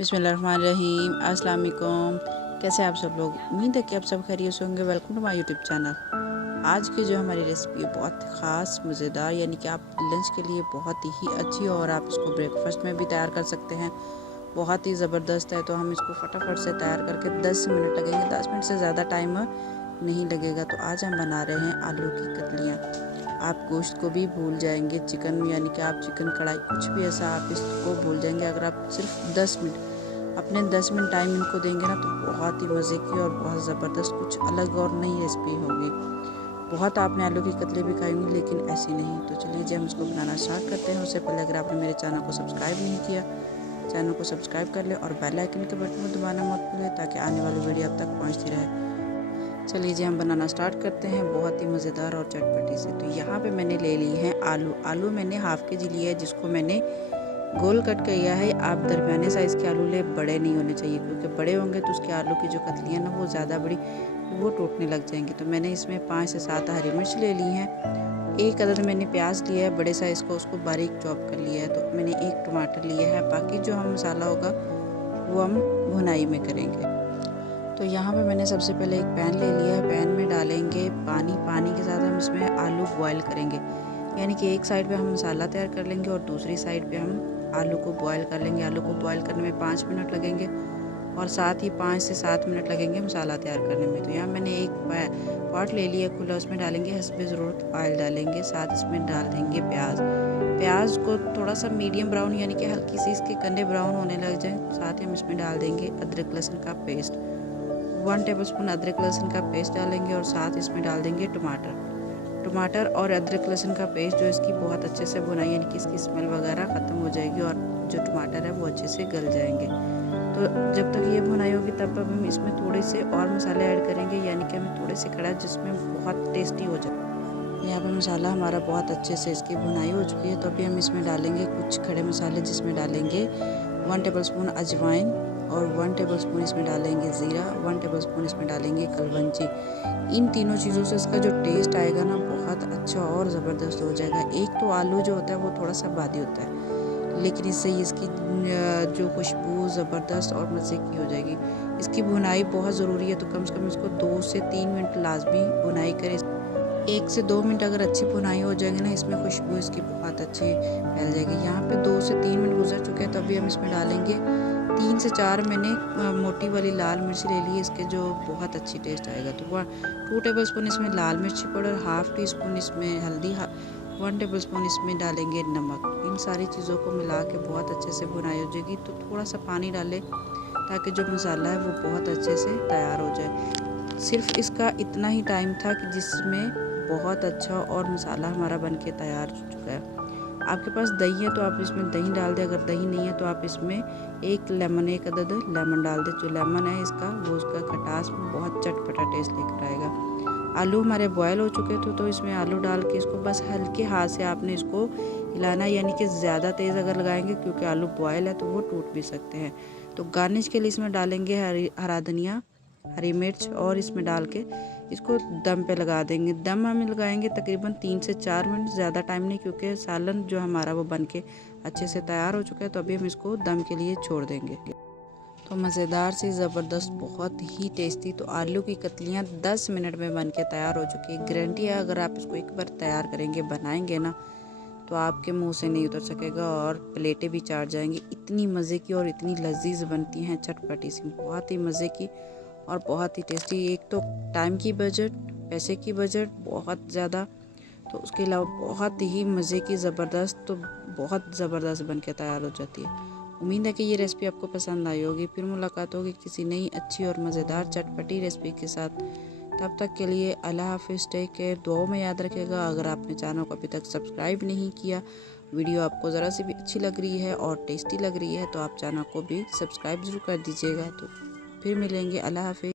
बिस्मिल्लाहिर्रहमानिर्रहीम। अस्सलाम वालेकुम। कैसे आप सब लोग? उम्मीद है कि आप सब खैरियत से होंगे। Welcome to my YouTube channel. आज की जो हमारी रेसिपी है बहुत ख़ास मज़ेदार, यानी कि आप लंच के लिए बहुत ही अच्छी और आप इसको ब्रेकफास्ट में भी तैयार कर सकते हैं। बहुत ही ज़बरदस्त है। तो हम इसको फटाफट से तैयार करके 10 मिनट लगेंगे, 10 मिनट से ज़्यादा टाइम नहीं लगेगा। तो आज हम बना रहे हैं आलू की कतलियाँ। आप गोश्त को भी भूल जाएंगे, चिकन यानी कि आप चिकन कढ़ाई कुछ भी ऐसा आप इसको भूल जाएंगे। अगर आप सिर्फ 10 मिनट अपने 10 मिनट टाइम इनको देंगे ना, तो बहुत ही मज़े की और बहुत ज़बरदस्त कुछ अलग और नई रेसिपी होगी। बहुत आपने आलू की कतली भी खाई होंगी, लेकिन ऐसी नहीं। तो चलिए जी हम इसको बनाना स्टार्ट करते हैं। उससे पहले अगर आपने मेरे चैनल को सब्सक्राइब नहीं किया, चैनल को सब्सक्राइब कर ले और बेल आइकन के बटन को दबाना मत भूलिए, ताकि आने वाली वीडियो आप तक पहुँचती रहे। चलिए जी हम बनाना स्टार्ट करते हैं बहुत ही मज़ेदार और चटपटी से। तो यहाँ पे मैंने ले ली है आलू मैंने हाफ़ के जी लिया है, जिसको मैंने गोल कट किया है। आप दरमियाने साइज़ के आलू ले, बड़े नहीं होने चाहिए, क्योंकि बड़े होंगे तो उसके आलू की जो कतलियाँ ना वो ज़्यादा बड़ी वो टूटने लग जाएंगी। तो मैंने इसमें 5 से 7 हरी मिर्च ले ली हैं। एक अदद मैंने प्याज लिया है बड़े साइज़ का, उसको बारीक चॉप कर लिया है। तो मैंने एक टमाटर लिया है। बाकी जो हम मसाला होगा वो हम भुनाई में करेंगे। तो यहाँ पे मैंने सबसे पहले एक पैन ले लिया है। पैन में डालेंगे पानी के साथ हम इसमें आलू बॉयल करेंगे, यानी कि एक साइड पे हम मसाला तैयार कर लेंगे और दूसरी साइड पे हम आलू को बॉयल कर लेंगे। आलू को बॉयल करने में 5 मिनट लगेंगे और साथ ही 5 से 7 मिनट लगेंगे मसाला तैयार करने में। तो यहाँ मैंने एक पॉट ले लिया खुला, उसमें डालेंगे हस्बे ज़रूरत ऑयल डालेंगे, साथ इसमें डाल देंगे प्याज को थोड़ा सा मीडियम ब्राउन, यानी कि हल्की सी इसके कंडे ब्राउन होने लग जाए। साथ ही हम इसमें डाल देंगे अदरक लहसुन का पेस्ट, 1 टेबलस्पून अदरक लहसुन का पेस्ट डालेंगे और साथ इसमें डाल देंगे टमाटर और अदरक लहसुन का पेस्ट। जो इसकी बहुत अच्छे से भुनाई, यानी कि इसकी स्मेल वगैरह ख़त्म हो जाएगी और जो टमाटर है वो अच्छे से गल जाएंगे। तो जब तक ये भुनाई होगी तब तक हम इसमें थोड़े से और मसाले ऐड करेंगे, यानी कि हमें थोड़े से खड़ा जिसमें बहुत टेस्टी हो जाए। यहाँ पे मसाला हमारा बहुत अच्छे से इसकी भुनाई हो चुकी है। तो अभी हम इसमें डालेंगे कुछ खड़े मसाले, जिसमें डालेंगे 1 टेबलस्पून अजवाइन और 1 टेबलस्पून इसमें डालेंगे ज़ीरा, 1 टेबलस्पून इसमें डालेंगे कलवंजी। इन तीनों चीज़ों से इसका जो टेस्ट आएगा ना बहुत अच्छा और ज़बरदस्त हो जाएगा। एक तो आलू जो होता है वो थोड़ा सा बादी होता है, लेकिन इससे इसकी जो खुशबू ज़बरदस्त और मज़े की हो जाएगी। इसकी भुनाई बहुत ज़रूरी है, तो कम से कम इसको 2 से 3 मिनट लाजमी भुनाई करें। 1 से 2 मिनट अगर अच्छी भुनाई हो जाएगी ना, इसमें खुशबू इसकी बहुत अच्छी फैल जाएगी। यहाँ पे 2 से 3 मिनट गुजर चुके हैं। तो अभी हम इसमें डालेंगे 3 से 4 मैंने मोटी वाली लाल मिर्च ले ली है, इसके जो बहुत अच्छी टेस्ट आएगा। तो 2 टेबलस्पून इसमें लाल मिर्ची पाउडर, हाफ़ टी स्पून इसमें हल्दी, 1 टेबलस्पून इसमें डालेंगे नमक। इन सारी चीज़ों को मिला के बहुत अच्छे से भुनाई हो जाएगी। तो थोड़ा सा पानी डालें ताकि जो मसाला है वो बहुत अच्छे से तैयार हो जाए। सिर्फ इसका इतना ही टाइम था कि जिसमें बहुत अच्छा और मसाला हमारा बनके तैयार हो चुका है। आपके पास दही है तो आप इसमें दही डाल दें, अगर दही नहीं है तो आप इसमें एक अदद लेमन डाल दें। जो लेमन है इसका वो उसका खटास में बहुत चटपटा टेस्ट लेकर आएगा। आलू हमारे बॉयल हो चुके थे, तो इसमें आलू डाल के इसको बस हल्के हाथ से आपने इसको हिलाना, यानी कि ज़्यादा तेज़ अगर लगाएंगे, क्योंकि आलू बॉयल है तो वो टूट भी सकते हैं। तो गार्निश के लिए इसमें डालेंगे हरा धनिया, हरी मिर्च और इसमें डाल के इसको दम पे लगा देंगे। दम हम लगाएंगे तकरीबन 3 से 4 मिनट, ज़्यादा टाइम नहीं, क्योंकि सालन जो हमारा वो बन के अच्छे से तैयार हो चुका है। तो अभी हम इसको दम के लिए छोड़ देंगे। तो मज़ेदार सी ज़बरदस्त बहुत ही टेस्टी तो आलू की कतलियाँ 10 मिनट में बन के तैयार हो चुकी है। गारंटी है अगर आप इसको एक बार तैयार करेंगे, बनाएंगे ना, तो आपके मुंह से नहीं उतर सकेगा और प्लेटें भी चाट जाएंगी। इतनी मज़े की और इतनी लजीज बनती हैं, चटपटी सी, बहुत ही मज़े की और बहुत ही टेस्टी। एक तो टाइम की बजट, पैसे की बजट बहुत ज़्यादा, तो उसके अलावा बहुत ही मज़े की ज़बरदस्त, तो बहुत ज़बरदस्त बन के तैयार हो जाती है। उम्मीद है कि ये रेसिपी आपको पसंद आई होगी। फिर मुलाकात होगी किसी नई अच्छी और मज़ेदार चटपटी रेसिपी के साथ। तब तक के लिए अल्लाह हाफिज़, टेक केयर। दुआओं में याद रखिएगा। अगर आपने चैनल को अभी तक सब्सक्राइब नहीं किया, वीडियो आपको ज़रा सी भी अच्छी लग रही है और टेस्टी लग रही है, तो आप चैनल को भी सब्सक्राइब ज़रूर कर दीजिएगा। तो फिर मिलेंगे। अल्लाह हाफिज़।